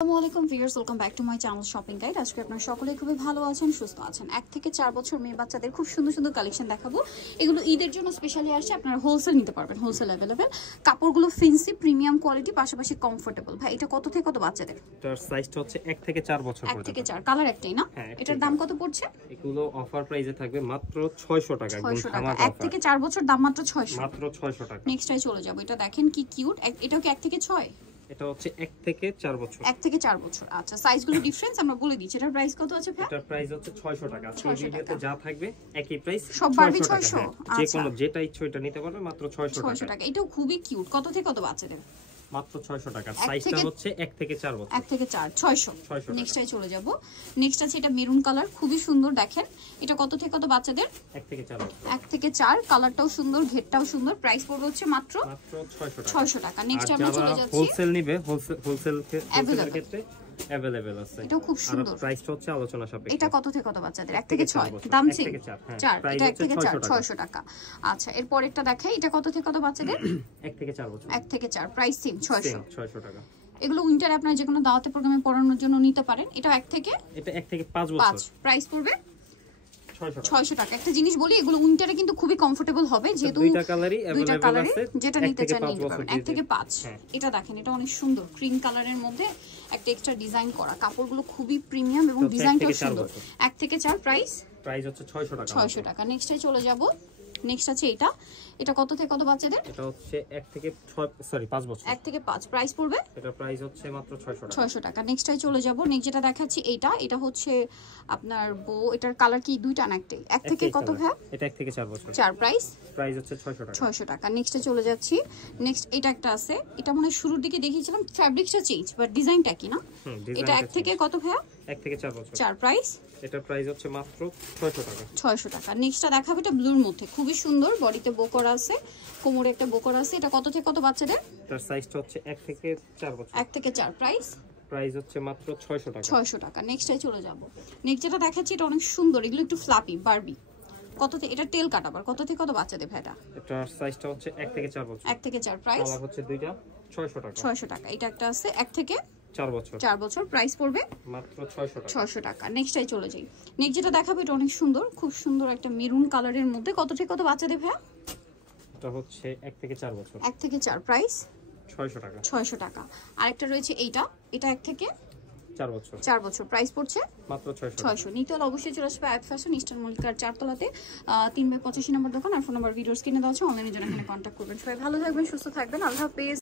আসসালামু আলাইকুম viewers, welcome back to my channel shopping guide. আজকে আপনারা সকলেই খুবই ভালো আছেন, সুস্থ আছেন। 1 থেকে 4 বছর মেয়ে বাচ্চাদের খুব সুন্দর সুন্দর কালেকশন দেখাবো। এগুলো ঈদের জন্য স্পেশালি আসছে, আপনারা হোলসেল নিতে পারবেন, হোলসেল অ্যাভেলেবেল। কাপড়গুলো ফেন্সি প্রিমিয়াম কোয়ালিটি, পাশাপাশি কমফোর্টেবল। ভাই এটা কত থেকে কত বাচ্চাদের? এটার সাইজটা হচ্ছে 1 থেকে 4 বছর 1 থেকে 4, কালার একটাই না? এটার দাম কত পড়ছে? এগুলো অফার প্রাইসে থাকবে মাত্র 600 টাকা। 600 টাকা। 1 থেকে 4 বছর দাম মাত্র 600, মাত্র 600 টাকা। নেক্সটটাই চলে যাব। এটা দেখেন কি কিউট। এটাও কি 1 থেকে 6? এটা হচ্ছে 1 থেকে 4 বছর। 1 থেকে 4 বছর। আচ্ছা, সাইজগুলো ডিফারেন্স আমরা বলে দিচ্ছি। এটার প্রাইস কত আছে ভাই? এটার প্রাইস হচ্ছে 600 টাকা। আজকে ভিডিওতে যা থাকবে একই প্রাইস, সব বারবি 600। যে কোনো যেটা ইচ্ছে ওটা নিতে পারবে মাত্র 600 টাকা। এটাও খুবই কিউট। কত থেকে কত বাচ্চাদের? মাত্র 600 টাকা। সাইজটা হচ্ছে 1 থেকে 4 বছর। 1 থেকে 4 600। নেক্সটটাই চলে যাব। নেক্সট আছে এটা মেরুন কালার, খুবই সুন্দর। দেখেন এটা কত থেকে কত বাচ্চাদের? 1 থেকে 4 বছর। 1 থেকে 4, কালারটাও সুন্দর, ঘেরটাও সুন্দর। প্রাইস পড়বে হচ্ছে মাত্র 600 টাকা। নেক্সট আমরা চলে যাচ্ছি। হোলসেল নিবে, হোলসেলের ক্ষেত্রে अवेलेबल আছে। এটা খুব সুন্দর। আর প্রাইসটা হচ্ছে আলোচনা সাপেক্ষে। এটা কত থেকে কত বাচ্চাদের? 1 থেকে 6, দাম সেম 4। এটা 1 থেকে 4 600 টাকা। আচ্ছা, এরপর একটা দেখাই। এটা কত থেকে কত বাচ্চাদের? 1 থেকে 4 বছর। 1 থেকে 4, প্রাইস সেম 600 টাকা। এগুলো উইন্টারে আপনারা যে কোনো দাওয়াতে প্রোগ্রামে পরানোর জন্য নিতে পারেন। এটা 1 থেকে 5 বছর। প্রাইস পড়বে 600 টাকা। একটা জিনিস বলি, এগুলো উইন্টারে কিন্তু খুবই কমফোর্টেবল হবে, যেহেতু দুইটা কালারই আছে, যেটা নিতে চান নিতে পারবেন। 1 থেকে 5। এটা দেখেন, এটা অনেক সুন্দর, ক্রিম কালারের মধ্যে একটা এক্সট্রা ডিজাইন করা। কাপড়গুলো খুবই প্রিমিয়াম এবং ডিজাইনটাও সুন্দর। 1 থেকে 4, প্রাইস হচ্ছে 600 টাকা। 600 টাকা। নেক্সটে চলে যাব। নেক্সট আছে এটা কত থেকে কত বাচ্চাদের? এটা হচ্ছে 5 বছর। 1 থেকে 5, প্রাইস পড়বে? এটা প্রাইস হচ্ছে মাত্র 600 টাকা। নেক্সটে চলে যাব। নেক্সট যেটা দেখাচ্ছি এটা হচ্ছে আপনার এটার কালার কি দুইটা না একটাই? 1 থেকে কত ভাই? এটা 1 থেকে 4 বছর। 4, প্রাইস হচ্ছে 600 টাকা। 600 টাকা। নেক্সটে চলে যাচ্ছি। নেক্সট এটা একটা আছে, এটা মনে শুরুর দিকে দেখিয়েছিলাম, ফ্যাব্রিকটা চেঞ্জ বাট ডিজাইনটা কি না? এটা 1 থেকে কত ভাই? 1 থেকে 4 বছর। 4, প্রাইস? এটা প্রাইস হচ্ছে মাত্র 600 টাকা। 600 টাকা। নেক্সটটা দেখাবো, এটা ব্লুর মধ্যে খুবই সুন্দর, বডিতে বোকর আছে, কোমরে একটা বোকর আছে। এটা কত থেকে কত বাচ্চাদের? এটার সাইজটা হচ্ছে 1 থেকে 4 বছর। 1 থেকে 4, প্রাইস হচ্ছে মাত্র 600 টাকা। 600 টাকা। নেক্সটে চলে যাব। নেক্সট যেটা দেখাচ্ছি এটা অনেক সুন্দর, এগুলো একটু ফ্লাপি বারবি। কত থেকে? এটা টেল কাট, আবার কত থেকে কত বাচ্চাদের ভাইটা? এটার সাইজটা হচ্ছে 1 থেকে 4 বছর। 1 থেকে 4, প্রাইস কালার হচ্ছে দুইটা, 600 টাকা। 600 টাকা। এটা একটা আছে 1 থেকে 4 বছর। 4 বছর, প্রাইস পড়বে মাত্র 600 টাকা। 600 টাকা। নেক্সটটাই চলে যাই। নেক্সট যেটা দেখাবো এটা অনেক সুন্দর, খুব সুন্দর একটা মেরুন কালারের মধ্যে। কত থেকে কত বাচ্চাদের ভাই? এটা হচ্ছে 1 থেকে 4 বছর। 1 থেকে 4, প্রাইস 600 টাকা। 600 টাকা। আরেকটা রয়েছে এটা 1 থেকে 4 বছর, প্রাইস পড়ছে মাত্র 600। নিতে হলে অবশ্যই চলে আসবে আয়াত ফ্যাশন, ইস্টার্ন মল্লিকার 4 তলাতে, 3/85 নম্বর দোকান। আর ফোন নাম্বার ভিডিওস কিনে দেওয়া আছে, অনলাইনে জন্য এখানে কন্ট্যাক্ট করবেন। সবাই ভালো থাকবেন, সুস্থ থাকবেন, আল্লাহ হাফেজ।